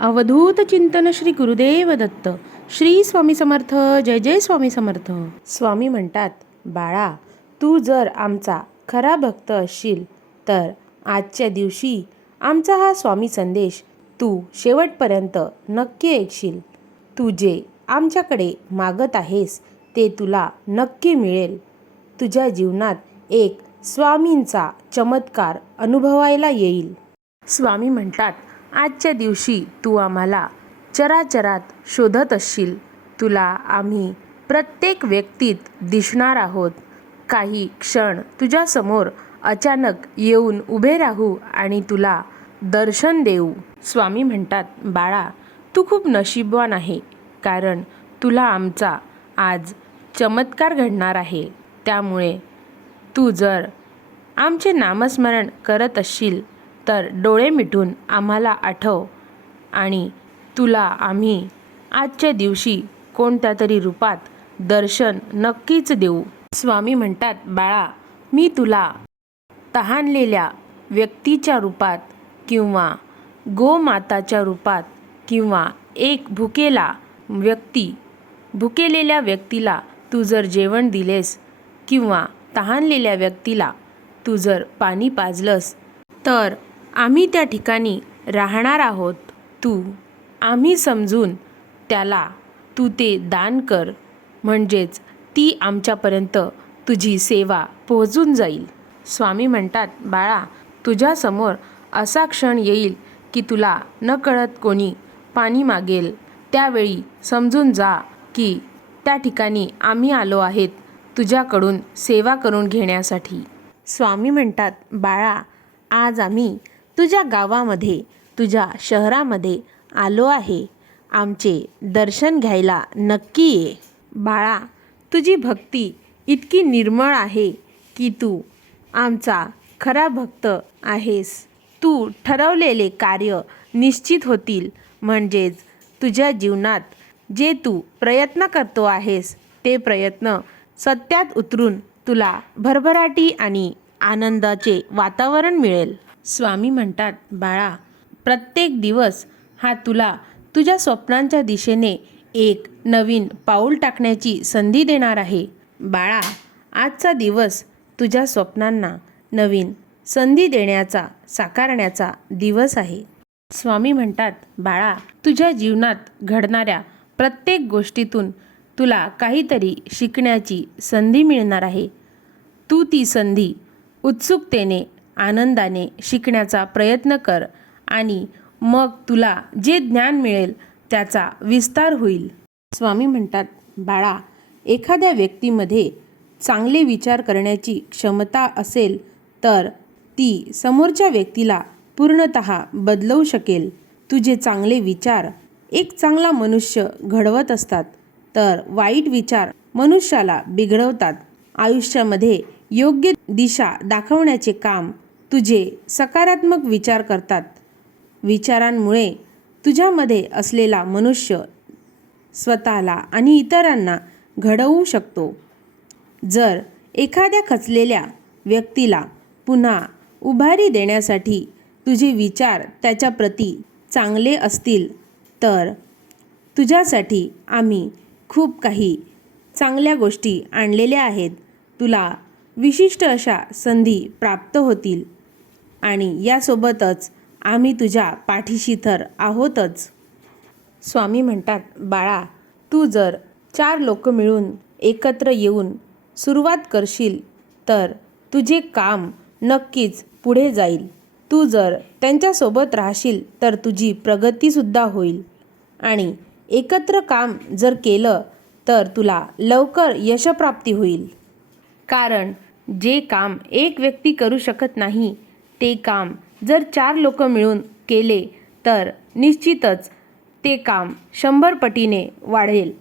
अवधूत चिंतन श्री गुरुदेव दत्त. श्री स्वामी समर्थ. जय जय स्वामी समर्थ. स्वामी म्हणतात, बाळा, तू जर आमचा खरा भक्त असशील तर आजच्या दिवशी आमचा हा स्वामी संदेश तू शेवटपर्यंत नक्की ऐकशील. तू जे आमच्याकडे मागत आहेस ते तुला नक्की मिळेल. तुझ्या जीवनात एक स्वामींचा चमत्कार अनुभवायला येईल. स्वामी म्हणतात, आजच्या दिवशी तू आम्हाला चराचरात शोधत असशील. तुला आम्ही प्रत्येक व्यक्तीत दिसणार आहोत. काही क्षण तुझ्यासमोर अचानक येऊन उभे राहू आणि तुला दर्शन देऊ. स्वामी म्हणतात, बाळा, तू खूप नशीबवान आहे, कारण तुला आमचा आज चमत्कार घडणार आहे. त्यामुळे तू जर आमचे नामस्मरण करत असशील तर डोळे मिटून आम्हाला आठव आणि तुला आम्ही आजच्या दिवशी कोणत्या तरी रूपात दर्शन नक्कीच देऊ. स्वामी म्हणतात, बाळा, मी तुला तहानलेल्या व्यक्तीच्या रूपात किंवा गोमाताच्या रूपात किंवा एक भुकेलेल्या व्यक्तीला तू जर जेवण दिलेस किंवा तहानलेल्या व्यक्तीला तू जर पाणी पाजलंस तर आम्ही त्या ठिकाणी राहणार आहोत. आम्ही समजून त्याला तू ते दान कर, म्हणजेच ती आमच्यापर्यंत तुझी सेवा पोहोचून जाईल. स्वामी म्हणतात, बाळा, तुझ्यासमोर असा क्षण येईल की तुला नकळत कोणी पाणी मागेल. त्यावेळी समजून जा की त्या ठिकाणी आम्ही आलो आहेत तुझ्याकडून सेवा करून घेण्यासाठी. स्वामी म्हणतात, बाळा, आज आम्ही तुझ्या गावामध्ये, तुझ्या शहरामध्ये आलो आहे. आमचे दर्शन घ्यायला नक्की ये. बाळा, तुझी भक्ती इतकी निर्मळ आहे की तू आमचा खरा भक्त आहेस. तू ठरवलेले कार्य निश्चित होतील, म्हणजेच तुझ्या जीवनात जे तू प्रयत्न करतो आहेस ते प्रयत्न सत्यात उतरून तुला भरभराटी आणि आनंदाचे वातावरण मिळेल. स्वामी म्हणतात, बाळा, प्रत्येक दिवस हा तुला तुझ्या स्वप्नांच्या दिशेने एक नवीन पाऊल टाकण्याची संधी देणार आहे. बाळा, आजचा दिवस तुझ्या स्वप्नांना नवीन संधी देण्याचा, साकारण्याचा दिवस आहे. स्वामी म्हणतात, बाळा, तुझ्या जीवनात घडणाऱ्या प्रत्येक गोष्टीतून तुला काहीतरी शिकण्याची संधी मिळणार आहे. तू ती संधी उत्सुकतेने, आनंदाने शिकण्याचा प्रयत्न कर आणि मग तुला जे ज्ञान मिळेल त्याचा विस्तार होईल. स्वामी म्हणतात, बाळा, एखाद्या व्यक्तीमध्ये चांगले विचार करण्याची क्षमता असेल तर ती समोरच्या व्यक्तीला पूर्णतः बदलवू शकेल. तुझे चांगले विचार एक चांगला मनुष्य घडवत असतात, तर वाईट विचार मनुष्याला बिघडवतात. आयुष्यामध्ये योग्य दिशा दाखवण्याचे काम तुझे सकारात्मक विचार करतात. विचारांमुळे तुझ्यामध्ये असलेला मनुष्य स्वतःला आणि इतरांना घडवू शकतो. जर एखाद्या खचलेल्या व्यक्तीला पुन्हा उभारी देण्यासाठी तुझे विचार त्याच्याप्रती चांगले असतील तर तुझ्यासाठी आम्ही खूप काही चांगल्या गोष्टी आणलेल्या आहेत. तुला विशिष्ट अशा संधी प्राप्त होतील आणि यासोबतच आम्ही तुझ्या पाठीशी तर आहोतच. स्वामी म्हणतात, बाळा, तू जर 4 लोक मिळून एकत्र येऊन सुरुवात करशील तर तुझे काम नक्कीच पुढे जाईल. तू जर त्यांच्यासोबत राहशील तर तुझी प्रगतीसुद्धा होईल आणि एकत्र काम जर केलं तर तुला लवकर यशप्राप्ती होईल. कारण जे काम एक व्यक्ती करू शकत नाही ते काम जर 4 लोक मिळून केले तर निश्चितच ते काम 100 पटीने वाढेल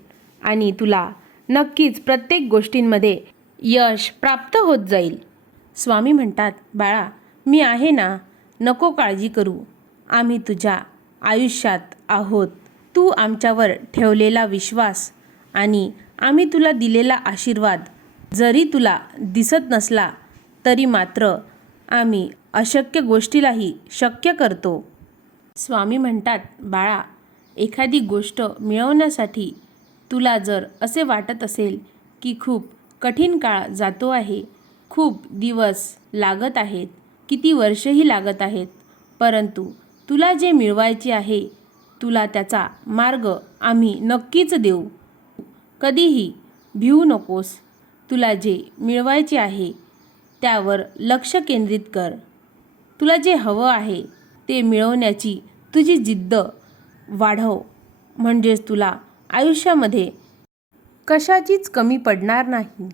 आणि तुला नक्कीच प्रत्येक गोष्टींमध्ये यश प्राप्त होत जाईल. स्वामी म्हणतात, बाळा, मी आहे ना, नको काळजी करू. आम्ही तुझ्या आयुष्यात आहोत. तू आमच्यावर ठेवलेला विश्वास आणि आम्ही तुला दिलेला आशीर्वाद जरी तुला दिसत नसला तरी मात्र आम्ही अशक्य गोष्टीलाही शक्य करतो. स्वामी म्हणतात, बाळा, एखादी गोष्ट मिळवण्यासाठी तुला जर असे वाटत असेल की खूप कठीण काळ जातो आहे, खूप दिवस लागत आहेत, किती वर्षही लागत आहेत, परंतु तुला जे मिळवायचे आहे तुला त्याचा मार्ग आम्ही नक्कीच देऊ. कधीही भिवू नकोस. तुला जे मिळवायचे आहे त्यावर लक्ष केंद्रित कर. तुला जे हवं आहे ते मिळवण्याची तुझी जिद्द वाढव. म्हणजेच तुला आयुष्यामध्ये कशाचीच कमी पडणार नाही.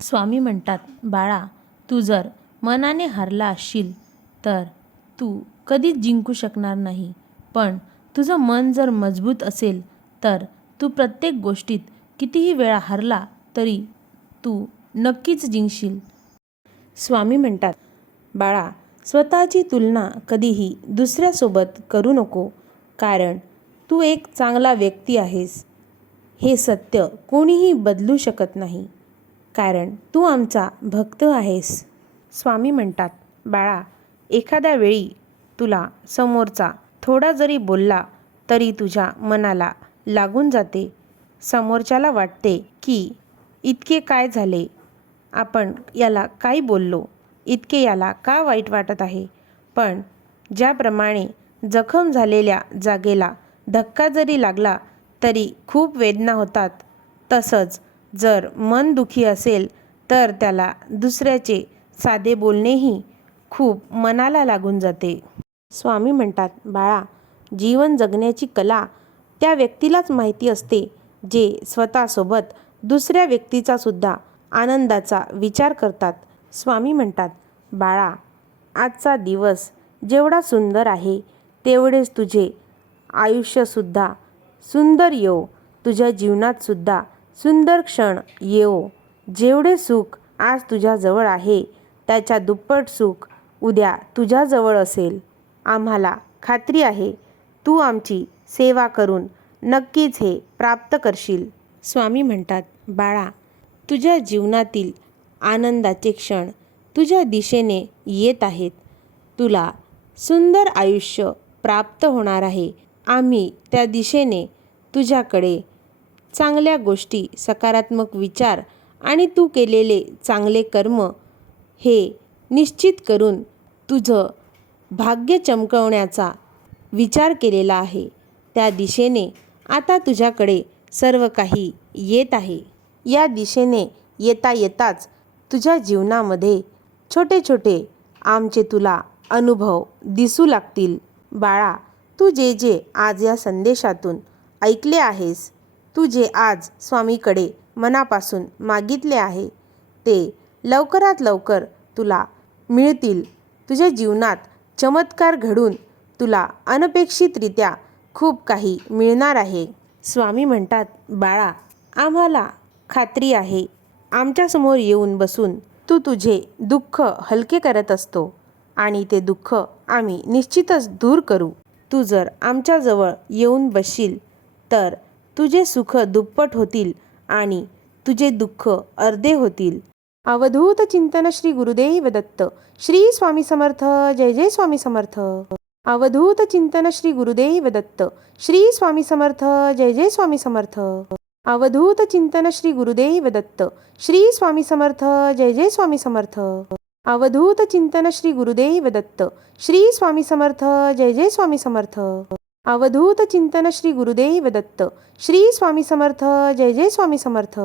स्वामी म्हणतात, बाळा, तू जर मनाने हारला असशील तर तू कधीच जिंकू शकणार नाही. पण तुझं मन जर मजबूत असेल तर तू प्रत्येक गोष्टीत कितीही वेळा हारला तरी तू नक्कीच जिंकशील. स्वामी म्हणतात, बाळा, स्वतःची तुलना कधीही दुसऱ्यासोबत करू नको, कारण तू एक चांगला व्यक्ती आहेस. हे सत्य कोणीही बदलू शकत नाही, कारण तू आमचा भक्त आहेस. स्वामी म्हणतात, बाळा, एखाद्या वेळी तुला समोरचा थोडा जरी बोलला तरी तुझ्या मनाला लागून जाते. समोरच्याला वाटते की इतके काय झाले, आपण याला काय बोललो, इतके याला का वाईट वाटत आहे. पण ज्याप्रमाणे जखम झालेल्या जागेला धक्का जरी लागला तरी खूप वेदना होतात, तसंच जर मन दुखी असेल तर त्याला दुसऱ्याचे साधे बोलणेही खूप मनाला लागून जाते. स्वामी म्हणतात, बाळा, जीवन जगण्याची कला त्या व्यक्तीलाच माहिती असते जे स्वतःसोबत दुसऱ्या व्यक्तीचा सुद्धा आनंदाचा विचार करतात. स्वामी म्हणतात, बाळा, आजचा दिवस जेवढा सुंदर आहे तेवढेच तुझे आयुष्यसुद्धा सुंदर येवो. तुझ्या जीवनातसुद्धा सुंदर क्षण येवो. जेवढे सुख आज तुझ्याजवळ आहे त्याच्या दुप्पट सुख उद्या तुझ्याजवळ असेल. आम्हाला खात्री आहे तू आमची सेवा करून नक्कीच हे प्राप्त करशील. स्वामी म्हणतात, बाळा, तुझ्या जीवनातील आनंदाचे क्षण तुझ्या दिशेने येत आहेत. तुला सुंदर आयुष्य प्राप्त होणार आहे. आम्ही त्या दिशेने तुझ्याकडे चांगल्या गोष्टी, सकारात्मक विचार आणि तू केलेले चांगले कर्म हे निश्चित करून तुझं भाग्य चमकवण्याचा विचार केलेला आहे. त्या दिशेने आता तुझ्याकडे सर्व काही येत आहे. या दिशेने येता येताच तुझ्या जीवनामध्ये छोटे छोटे आमचे तुला अनुभव दिसू लागतील. बाळा, तू जे जे आज या संदेशातून ऐकले आहेस, तू जे आज स्वामीकडे मनापासून मागितले आहे ते लवकरात लवकर तुला मिळतील. तुझ्या जीवनात चमत्कार घडून तुला अनपेक्षितरित्या खूप काही मिळणार आहे. स्वामी म्हणतात, बाळा, आम्हाला खात्री आहे आमच्यासमोर येऊन बसून तू तुझे दुःख हलके करत असतो आणि ते दुःख आम्ही निश्चितच दूर करू. तू जर आमच्याजवळ येऊन बसशील तर तुझे सुख दुप्पट होतील आणि तुझे दुःख अर्धे होतील. अवधूत चिंतन श्री गुरुदेव दत्त. श्री स्वामी समर्थ. जय जय स्वामी समर्थ. अवधूत चिंतन श्री गुरुदेव दत्त. श्री स्वामी समर्थ. जय जय स्वामी समर्थ. अवधूत चिंतन श्री गुरुदेव दत्त. श्री स्वामी समर्थ. जय जय स्वामी समर्थ. अवधूत चिंतन श्री गुरुदेव दत्त. श्री स्वामी समर्थ. जय जय स्वामी समर्थ. अवधूत चिंतन श्री गुरुदेव दत्त. श्री स्वामी समर्थ. जय जय स्वामी समर्थ.